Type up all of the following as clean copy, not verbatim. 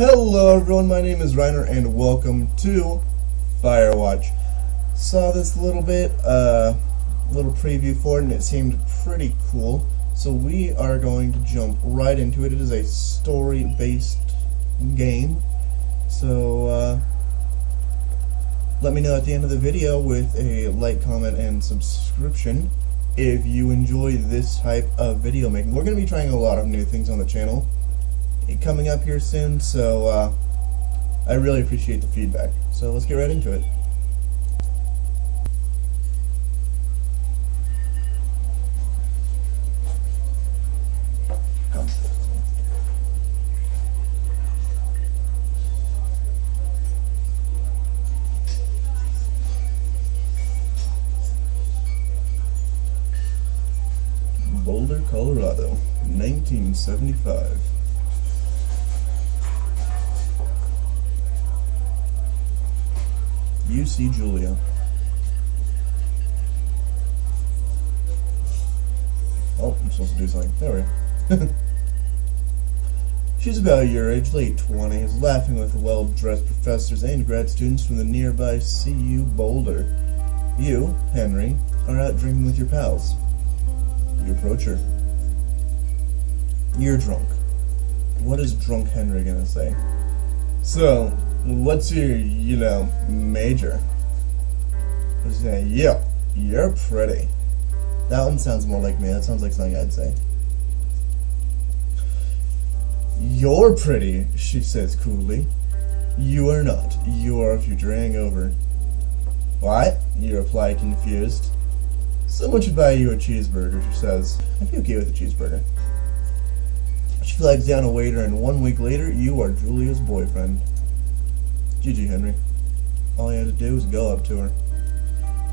Hello everyone, my name is Reiner and welcome to Firewatch. Saw this little preview for it and it seemed pretty cool. So we are going to jump right into it. It is a story-based game. So let me know at the end of the video with a like, comment, and subscription if you enjoy this type of video making. We're going to be trying a lot of new things on the channel coming up here soon, so I really appreciate the feedback. So let's get right into it. Come. Boulder, Colorado, 1975. You see Julia. Oh, I'm supposed to do something. There we go. She's about your age, late 20s, laughing with well-dressed professors and grad students from the nearby CU Boulder. You, Henry, are out drinking with your pals. You approach her. You're drunk. What is drunk Henry gonna say? So, what's your, major? I was saying, yeah, you're pretty. That one sounds more like me. That sounds like something I'd say. You're pretty, she says coolly. You are not. You are a future hangover. What? You reply confused. Someone should buy you a cheeseburger, she says. I'd be okay with a cheeseburger. She flags down a waiter, and 1 week later, you are Julia's boyfriend. GG, Henry. All you had to do was go up to her.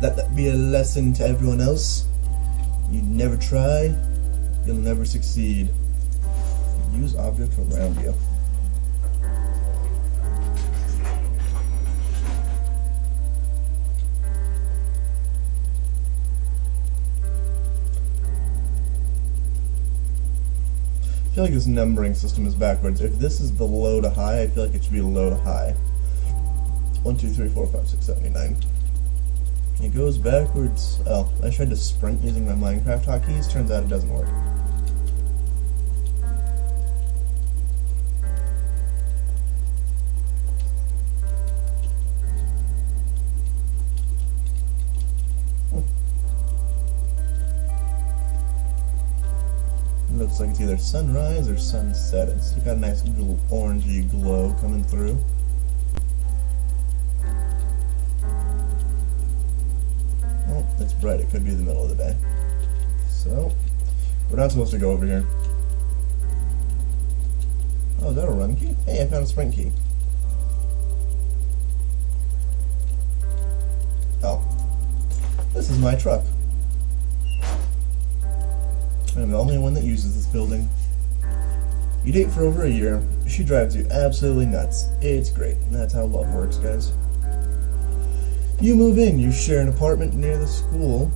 Let that be a lesson to everyone else. You never try, you'll never succeed. Use objects around you. I feel like this numbering system is backwards. If this is the low to high, I feel like it should be low to high. 1, 2, 3, 4, 5, 6, 7, 8, 9. It goes backwards. Oh, I tried to sprint using my Minecraft hotkeys. Turns out it doesn't work. Looks like it's either sunrise or sunset. It's got a nice orangey glow coming through. Oh, it's bright. It could be the middle of the day. So, we're not supposed to go over here. Oh, is that a run key? Hey, I found a sprint key. Oh. This is my truck. I'm the only one that uses this building. You date for over a year. She drives you absolutely nuts. It's great. And that's how love works, guys. You move in. You share an apartment near the school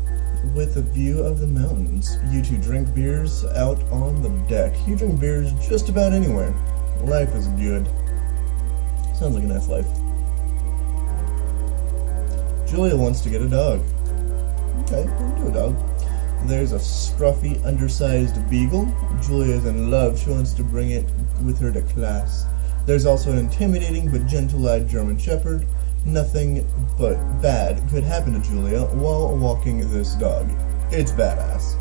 with a view of the mountains. You two drink beers out on the deck. You drink beers just about anywhere. Life is good. Sounds like a nice life. Julia wants to get a dog. Okay, we'll do a dog. There's a scruffy, undersized beagle. Julia is in love. She wants to bring it with her to class. There's also an intimidating but gentle-eyed German shepherd. Nothing but bad could happen to Julia while walking this dog. It's badass.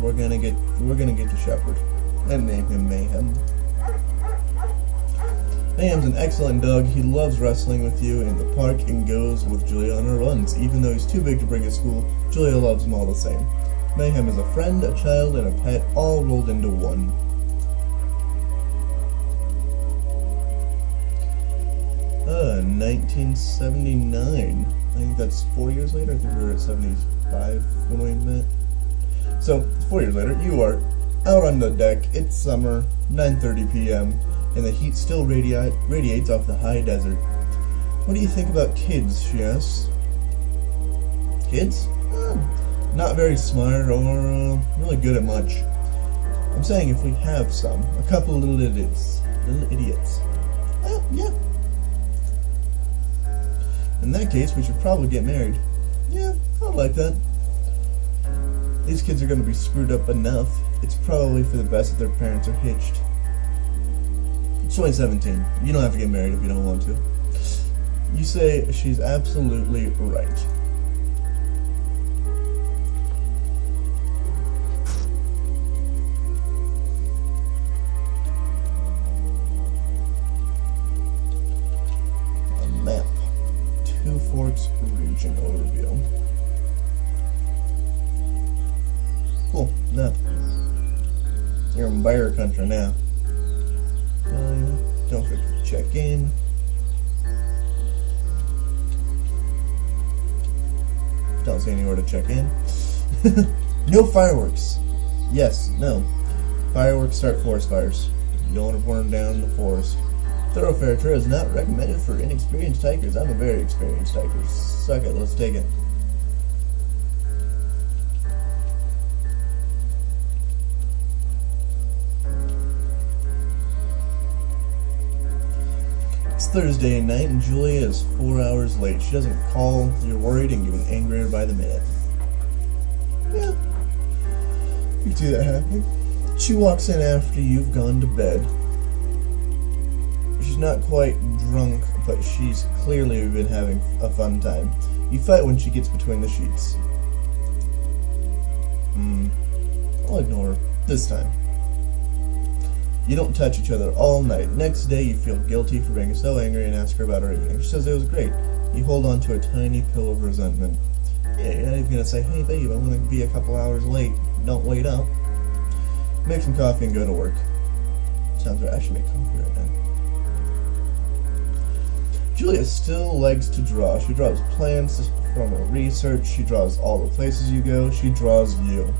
We're gonna get the shepherd and name him Mayhem. Mayhem's an excellent dog. He loves wrestling with you in the park and goes with Julia on her runs. Even though he's too big to bring to school, Julia loves him all the same. Mayhem is a friend, a child, and a pet, all rolled into one. 1979. I think that's 4 years later. I think we were at 75 when we met. So, 4 years later, you are out on the deck. It's summer, 9:30 p.m., and the heat still radiates off the high desert. What do you think about kids, she asks. Kids? Not very smart or really good at much. I'm saying if we have some, a couple of little idiots. Yeah. In that case, we should probably get married. Yeah, I like that. These kids are going to be screwed up enough. It's probably for the best that their parents are hitched. It's 2017. You don't have to get married if you don't want to. You say she's absolutely right. A map. Two Forks region overview. Cool. No. You're in bear country now. Don't forget to check in. Don't see anywhere to check in. No fireworks. Yes, no. Fireworks start forest fires. You don't want to burn down the forest. Thoroughfare trail is not recommended for inexperienced hikers. I'm a very experienced hiker. Suck it, let's take it. It's Thursday night and Julia is 4 hours late. She doesn't call, you're worried and getting angrier by the minute. Yeah, you can see that happening. She walks in after you've gone to bed. She's not quite drunk, but she's clearly been having a fun time. You fight when she gets between the sheets. I'll ignore her this time. You don't touch each other all night. Next day, you feel guilty for being so angry and ask her about her evening. She says it was great. You hold on to a tiny pill of resentment. Yeah, you're not even going to say, hey babe, I'm going to be a couple hours late. Don't wait up. Make some coffee and go to work. Sounds right. I should make coffee right now. Julia still likes to draw. She draws plans from her research. She draws all the places you go. She draws you.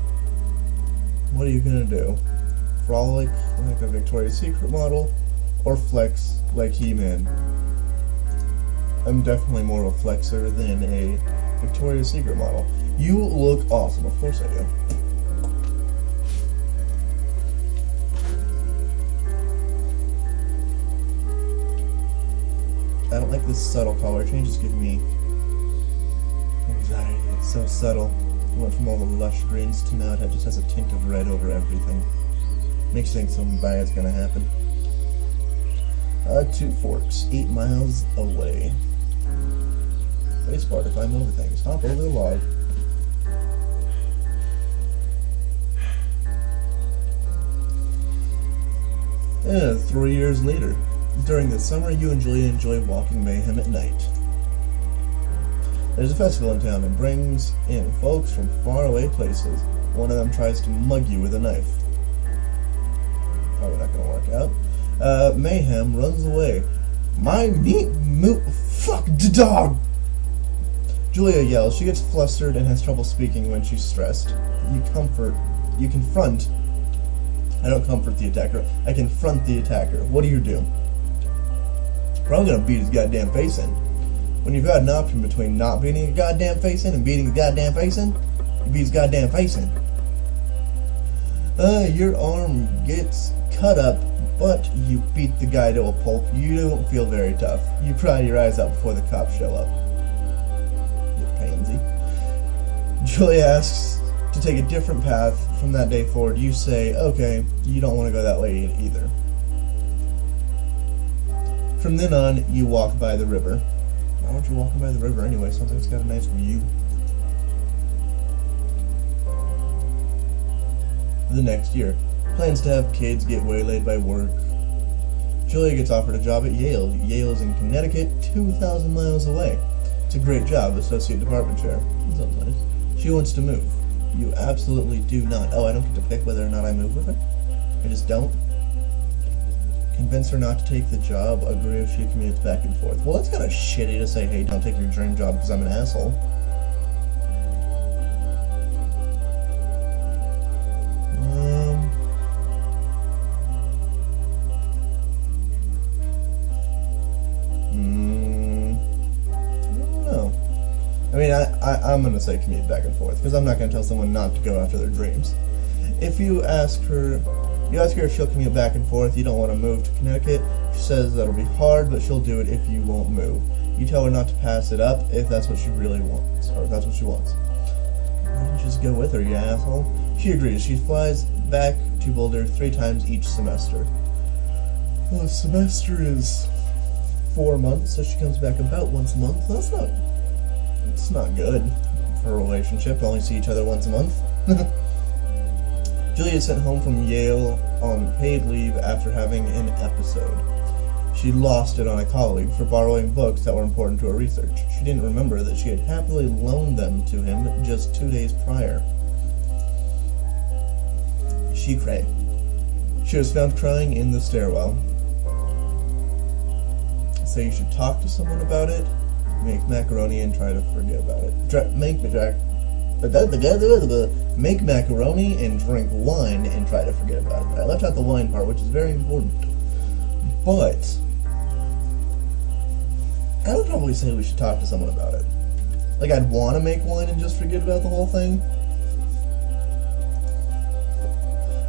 What are you going to do? Frolic like a Victoria's Secret model, or flex like He-Man? I'm definitely more of a flexer than a Victoria's Secret model. You look awesome. Of course I do. I don't like this subtle color change. It's giving me anxiety. It's so subtle. It went from all the lush greens to now it just has a tint of red over everything. Makes you think something bad's gonna happen. Two Forks, 8 miles away. Spacebar to climb over things. Hop over the log. And 3 years later. During the summer, you and Julia enjoy walking Mayhem at night. There's a festival in town that brings in folks from faraway places. One of them tries to mug you with a knife. Probably not gonna work out. Mayhem runs away. My meat fuck the dog! Julia yells. She gets flustered and has trouble speaking when she's stressed. You confront. I don't comfort the attacker. I confront the attacker. What do? Probably gonna beat his goddamn face in. When you've got an option between not beating a goddamn face in and beating the goddamn face in, you beat his goddamn face in. Your arm gets cut up, but you beat the guy to a pulp. You don't feel very tough. You pry your eyes out before the cops show up. You pansy. Julia asks to take a different path from that day forward. You say, okay, you don't want to go that way either. From then on, you walk by the river. Why aren't you walking by the river anyway? Sounds like it's got a nice view. The next year. Plans to have kids, get waylaid by work. Julia gets offered a job at Yale. Yale is in Connecticut, 2,000 miles away. It's a great job, associate department chair. That sounds nice. She wants to move. You absolutely do not. Oh, I don't get to pick whether or not I move with her? I just don't? Convince her not to take the job, agree if she commutes back and forth. Well, that's kind of shitty to say, hey, don't take your dream job because I'm an asshole. I mean, I'm going to say commute back and forth, because I'm not going to tell someone not to go after their dreams. If you ask her if she'll commute back and forth, you don't want to move to Connecticut, She says that'll be hard, but she'll do it if you won't move. You tell her not to pass it up if that's what she really wants, or if that's what she wants. Then just go with her, you asshole. She agrees. She flies back to Boulder 3 times each semester. Well, a semester is 4 months, so she comes back about once a month. It's not good for a relationship to only see each other once a month. Julia is sent home from Yale on paid leave after having an episode. She lost it on a colleague for borrowing books that were important to her research. She didn't remember that she had happily loaned them to him just 2 days prior. She cried. She was found crying in the stairwell. Say you should talk to someone about it, make macaroni and try to forget about it. Make macaroni and drink wine and try to forget about it. I left out the wine part, which is very important. But I would probably say we should talk to someone about it. Like, I'd want to make wine and just forget about the whole thing.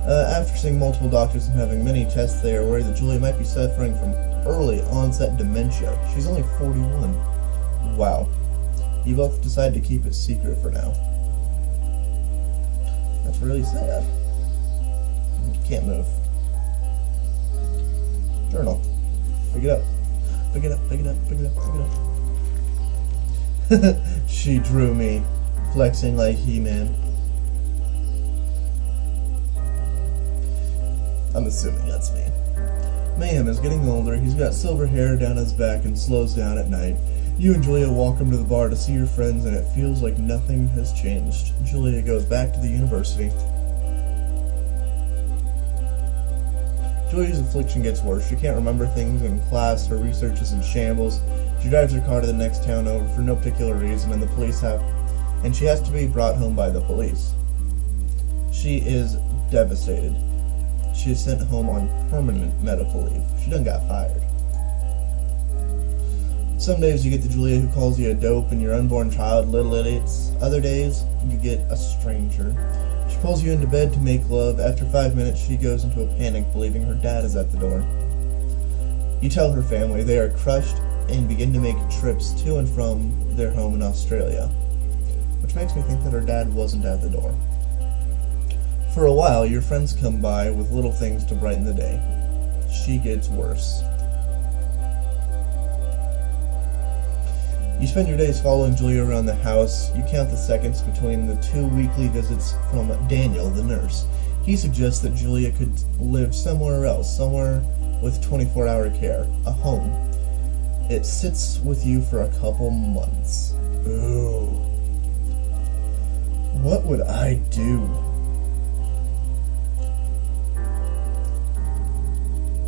After seeing multiple doctors and having many tests, they are worried that Julia might be suffering from early onset dementia. She's only 41. Wow. You both decide to keep it secret for now. That's really sad. Can't move. Journal. Pick it up. Pick it up, pick it up, pick it up, pick it up. She drew me, flexing like He-Man. I'm assuming that's me. Mayhem is getting older. He's got silver hair down his back and slows down at night. You and Julia walk him to the bar to see your friends, and it feels like nothing has changed. Julia goes back to the university. Julia's affliction gets worse. She can't remember things in class. Her research is in shambles. She drives her car to the next town over for no particular reason, and she has to be brought home by the police. She is devastated. She is sent home on permanent medical leave. She done got fired. Some days you get the Julia who calls you a dope and your unborn child little idiots. Other days you get a stranger. She pulls you into bed to make love. After 5 minutes she goes into a panic, believing her dad is at the door. You tell her family. They are crushed and begin to make trips to and from their home in Australia, which makes me think that her dad wasn't at the door. For a while, your friends come by with little things to brighten the day. She gets worse. You spend your days following Julia around the house. You count the seconds between the 2 weekly visits from Daniel, the nurse. He suggests that Julia could live somewhere else, somewhere with 24-hour care, a home. It sits with you for a couple months. Ooh. What would I do?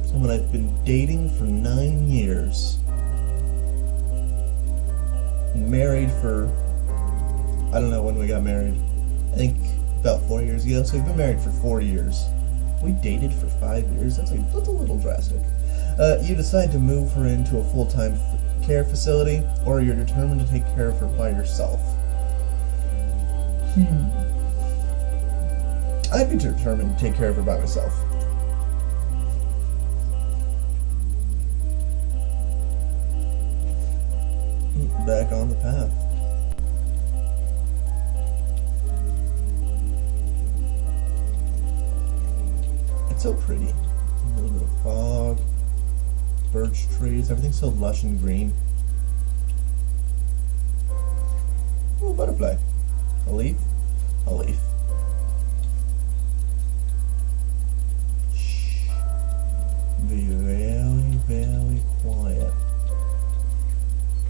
Someone I've been dating for 9 years. Married for, I don't know when we got married. I think about 4 years ago. So we've been married for 4 years. We dated for 5 years. That's a little drastic. You decide to move her into a full-time care facility, or you're determined to take care of her by yourself. I'd be determined to take care of her by myself. Back on the path. It's so pretty. A little bit of fog, birch trees, everything's so lush and green. Oh, butterfly. A leaf? A leaf. Shh. Be very, very quiet.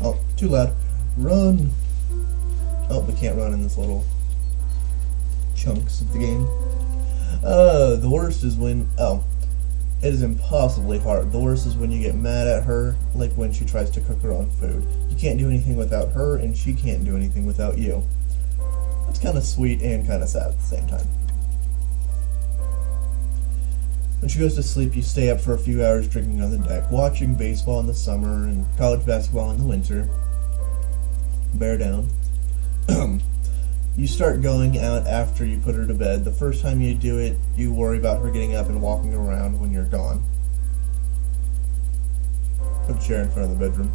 Oh, too loud. Run! Oh, we can't run in this little chunks of the game. The worst is when... Oh. It is impossibly hard. The worst is when you get mad at her, like when she tries to cook her own food. You can't do anything without her, and she can't do anything without you. That's kind of sweet and kind of sad at the same time. When she goes to sleep, you stay up for a few hours drinking on the deck, watching baseball in the summer and college basketball in the winter. Bear down. You start going out after you put her to bed. The first time you do it, you worry about her getting up and walking around when you're gone. Put a chair in front of the bedroom.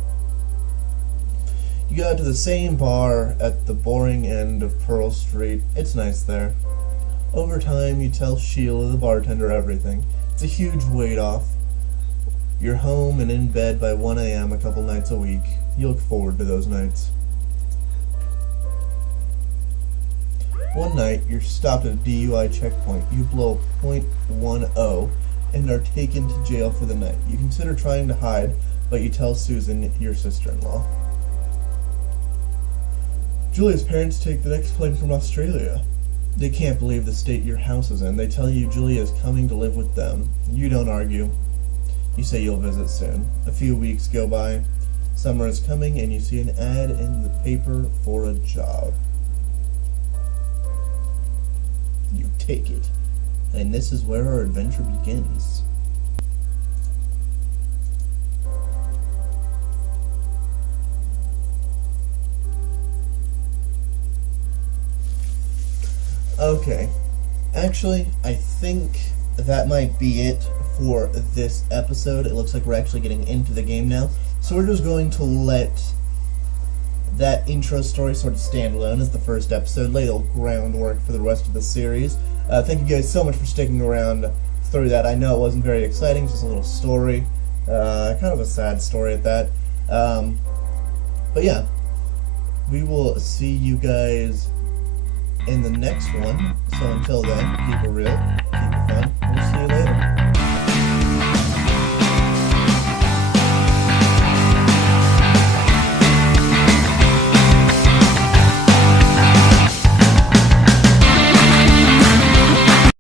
You go out to the same bar at the boring end of Pearl Street. It's nice there. Over time, you tell Sheila, the bartender, everything. It's a huge weight off. You're home and in bed by 1 a.m. a couple nights a week. You look forward to those nights. One night, you're stopped at a DUI checkpoint. You blow .10 and are taken to jail for the night. You consider trying to hide, but you tell Susan, your sister-in-law. Julia's parents take the next plane from Australia. They can't believe the state your house is in. They tell you Julia is coming to live with them. You don't argue. You say you'll visit soon. A few weeks go by. Summer is coming, and you see an ad in the paper for a job. You take it. And this is where our adventure begins. Okay. Actually, I think that might be it for this episode. It looks like we're actually getting into the game now. So we're just going to let that intro story sort of stand alone as the first episode, lay the groundwork for the rest of the series. Thank you guys so much for sticking around through that. I know it wasn't very exciting, it's just a little story. Kind of a sad story at that. But yeah, we will see you guys in the next one. So until then, keep it real, keep it fun. We'll see you later.